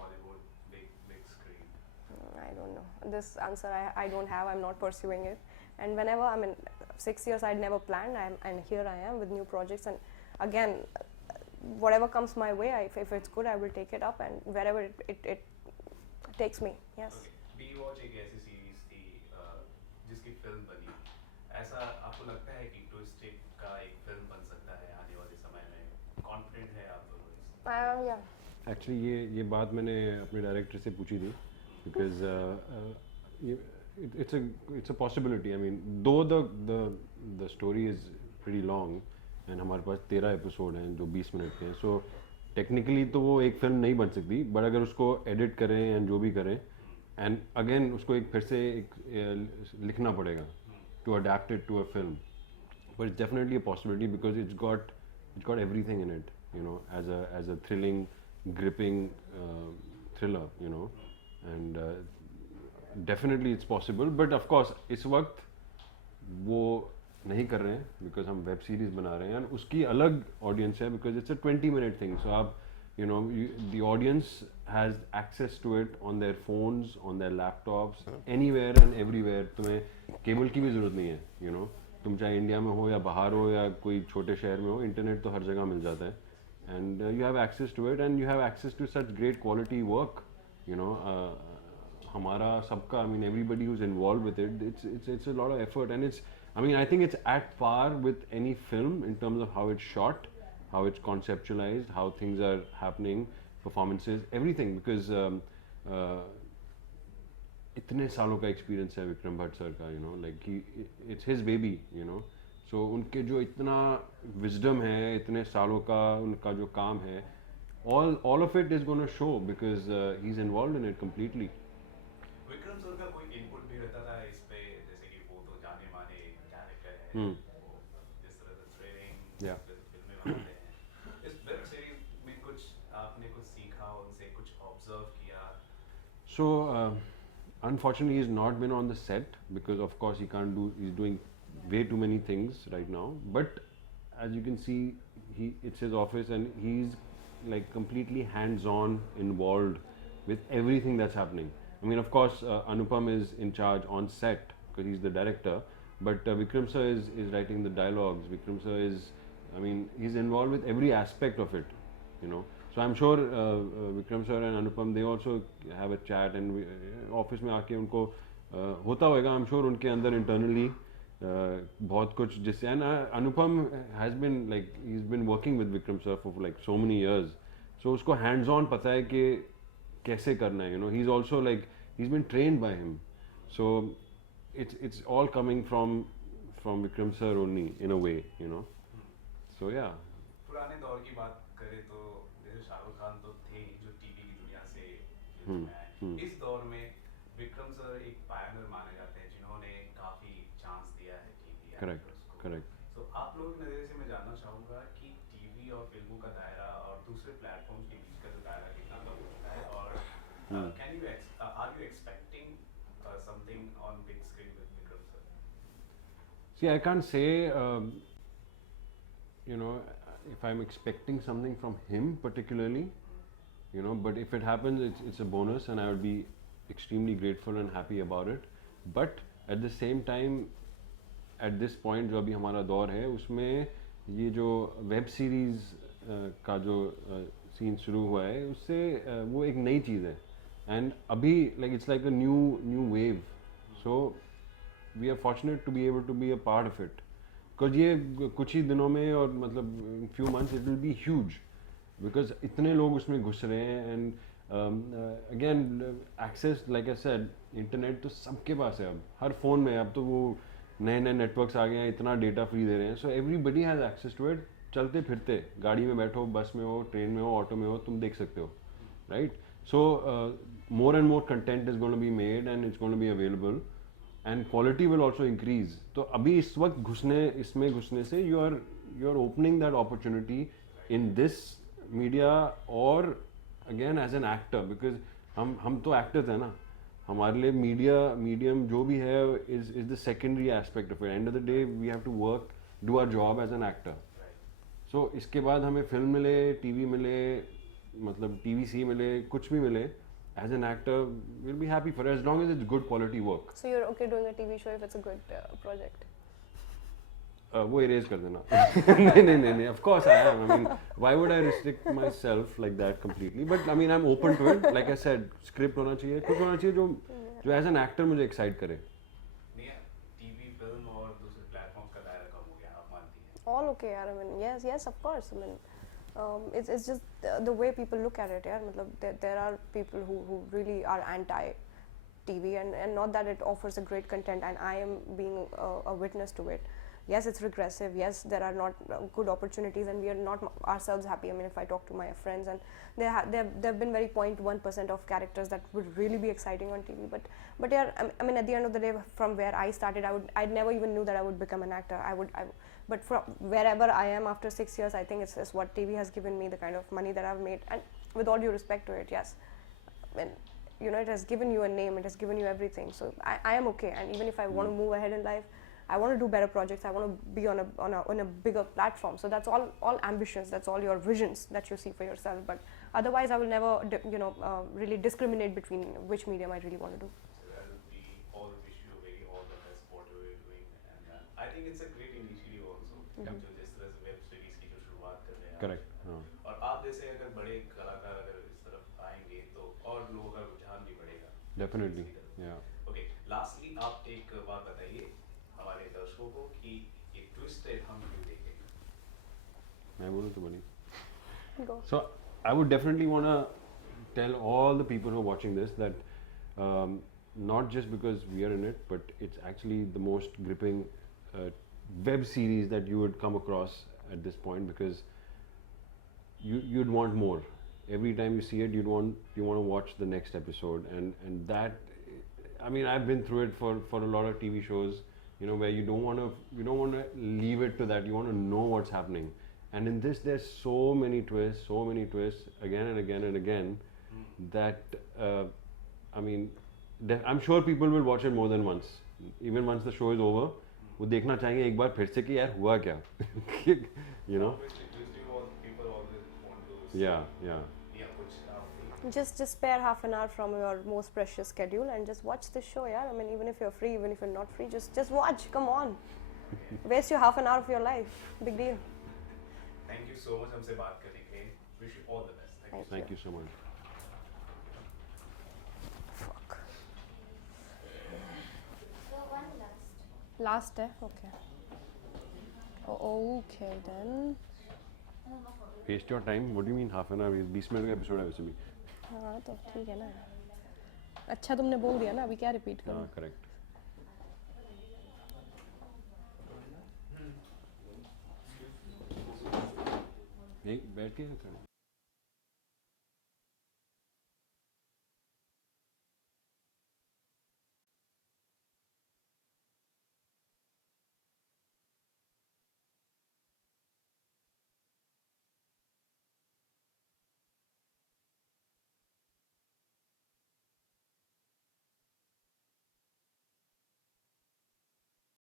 Bollywood big screen? I don't know. This answer I don't have. I'm not pursuing it. And whenever, I mean, 6 years I'd never planned, and here I am with new projects. And again, whatever comes my way, if it's good, I will take it up, and wherever it takes me. Yes. Okay. Baywatch एक ऐसी series थी जिसकी film बनी. ऐसा आपको लगता है कि ट्विस्टेड का एक फिल्म बन सकता है आने वाले समय में? कॉन्फिडेंट है आप दोनों इसमें? Yeah. एक्चुअली ये बात मैंने अपने डायरेक्टर से पूछी थी because it's a possibility. I mean, though the story is pretty long and हमारे पास 13 एपिसोड हैं जो 20 मिनट के हैं, सो टेक्निकली तो वो एक फिल्म नहीं बन सकती, बट अगर उसको एडिट करें एंड जो भी करें एंड अगेन उसको एक फिर से एक लिखना पड़ेगा to adapt it to a film, but it's definitely a possibility because it's got everything in it, you know, as a thrilling, gripping thriller, you know, and definitely it's possible. But of course इस वक्त वो नहीं कर रहे हैं because हम web series बना रहे हैं एंड उसकी अलग ऑडियंस है because it's a 20-minute thing. So आप you know the audience has access to it on their phones, on their laptops, anywhere and everywhere. तुम्हें केबल की भी ज़रूरत नहीं है, you know. तुम चाहे इंडिया में हो या बाहर हो या कोई छोटे शहर में हो, इंटरनेट तो हर जगह मिल जाता है and you have access to it and you have access to such great quality work, you know. हमारा सबका, I mean everybody who's involved with it, it's a lot of effort and it's, I mean I think it's at par with any film in terms of how it's shot, how it's conceptualized, how things are happening, performances, everything, because इतने सालों का experience है Vikram Bhatt sir का, you know, like it's his baby, you know. So उनके जो इतना wisdom है, इतने सालों का उनका जो काम है, all of it is going to show because he's involved in it completely. Vikram sir का कोई इनपुट भी रहता था इस पे, जैसे कि वो तो जाने माने डायरेक्टर है, वो जिस तरह से थ्रिलिंग Yeah. फिल्में बनाते हैं, इस वेब सीरीज में कुछ आपने कुछ सीखा उनसे, कुछ ऑब्जर्व किया? So unfortunately he's not been on the set because of course he's doing way too many things right now, but as you can see it's his office and he's like completely hands-on involved with everything that's happening. I mean of course Anupam is in charge on set because he's the director, but Vikram sir is writing the dialogues. Vikram sir is, I mean he's involved with every aspect of it, you know. So I'm sure Vikram sir and Anupam, they also have a chat and office में आके उनको होता होगा, I'm sure उनके अंदर internally बहुत कुछ जिससे, and Anupam has been like, he's been working with Vikram sir for like so many years, so उसको hands on पता है कि कैसे करना है, you know. He's also like, he's been trained by him, so it's all coming from Vikram sir only in a way, you know. So yeah. पुराने दौर की बात करें तो जैसे शाहरुख खान तो थे ही जो टीवी की दुनिया से फिल्म में आए. इस दौर में विक्रम सर एक पायनियर माने जाते हैं जिन्होंने काफी चांस दिया है टीवी एक्टर्स को. Correct. तो आप लोगों के नजरिए से मैं जानना चाहूँगा कि टीवी और फिल्मों का दायरा और दूसरे प्लेटफॉर्म्स के बीच का जो दायरा कितना कम होता है, और are you expecting something on big screen with Vikram sir? See, I can't say, you know, if I'm expecting something from him particularly, you know, but if it happens, it's a bonus and I would be extremely grateful and happy about it. But at the same time, at this point जो अभी हमारा दौर है उसमें ये जो web series का जो सीन शुरू हुआ है उससे वो एक नई चीज़ है एंड अभी like it's like a new wave, so we are fortunate to be able to be a part of it because ये कुछ ही दिनों में और मतलब in few months it will be huge because इतने लोग उसमें घुस रहे हैं and again access, like I said, internet तो सबके पास है अब, हर फ़ोन में. अब तो वो नए नेटवर्क्स आ गए हैं, इतना डेटा फ्री दे रहे हैं, so everybody has access to it. चलते फिरते गाड़ी में बैठो, बस में हो, ट्रेन में हो, ऑटो में हो, तुम देख सकते हो, right. So more and more content is going to be made and it's going to be available and quality will also increase. तो अभी इस वक्त इसमें घुसने से you are opening that opportunity in this media or again as an actor because हम तो actors हैं ना, हमारे लिए मीडियम जो भी है is the secondary aspect of it. End of the day we have to do our job as an actor. So इसके बाद हमें फिल्म मिले, टीवी मिले, मतलब TVC मिले कुछ भी मिले, as an actor we'll be happy for it as long as it's good quality work. So you're okay doing a TV show if it's a good project? वो erase कर देना. नहीं, of course I am. I mean, why would I restrict myself like that completely? But I mean, I'm open to it. Like I said, script होना चाहिए, कुछ होना चाहिए जो as an actor मुझे excite करे. नहीं टीवी फिल्म और दूसरे प्लेटफॉर्म्स का दायरा कम हो गया, आप मानती हैं? All okay, yaar. I mean, yes, of course. I mean, it's just the way people look at it. Yeah, matlab, there are people who really are anti TV, and not that it offers a great content, and I am being a witness to it. Yes, it's regressive. Yes, there are not good opportunities, and we are not ourselves happy. I mean, if I talk to my friends, and there have been very 0.1% of characters that would really be exciting on TV. But yeah, I mean, at the end of the day, from where I started, I never even knew that I would become an actor. But from wherever I am after 6 years, I think it's what TV has given me, the kind of money that I've made, and with all due respect to it, yes, I mean, you know, it has given you a name, it has given you everything. So I am okay, and even if I want to move ahead in life, I want to do better projects. I want to be on a bigger platform. So that's all ambitions. That's all your visions that you see for yourself. But otherwise, I will never, really discriminate between which medium I really want to do. So that would be all wish you very all the best whatever you're doing, and I think it's a great initiative also. Mhm. जो जिस तरह से web series की जो शुरुआत कर रहे हैं आप। Correct. हाँ. और आप जैसे अगर बड़े कलाकार अगर इस तरफ आएंगे तो और लोगों का रुझान भी बढ़ेगा। Definitely. Yeah. ओके, लास्टली आप एक बात बताइए हमारे दर्शकों को कि ये ट्विस्टेड हम क्यों देखें? मैं बोलूँ तो बनी. Go. So I would definitely want to tell all the people who are watching this that not just because we are in it, but it's actually the most gripping web series that you would come across at this point, because you'd want more. Every time you see it, you want to watch the next episode, and that, I mean, I've been through it for a lot of TV shows, you know, where you don't want to leave it to that. You want to know what's happening. And in this, there's so many twists again and again and again, that I mean, I'm sure people will watch it more than once. Even once the show is over, वो देखना चाहेंगे एक बार फिर से कि यार हुआ क्या. You know. Obviously, twisting all people always want to see. Yeah. Yeah, कुछ आप Just spare half an hour from your most precious schedule and just watch this show. Yeah, I mean, even if you're free, even if you're not free, just watch. Come on, waste your half an hour of your life. Big deal. Thank you so much हमसे बात करने के लिए. Wish you all the best. Thank you. Thank you so much. Fuck. So one last. Last day. Okay. Okay then. Waste your time. What do you mean half an hour? 20 minute का episode है वैसे भी. हाँ तो ठीक है ना. अच्छा तुमने बोल दिया ना, अभी क्या रिपीट करूँ? हाँ, correct. नहीं बैठ के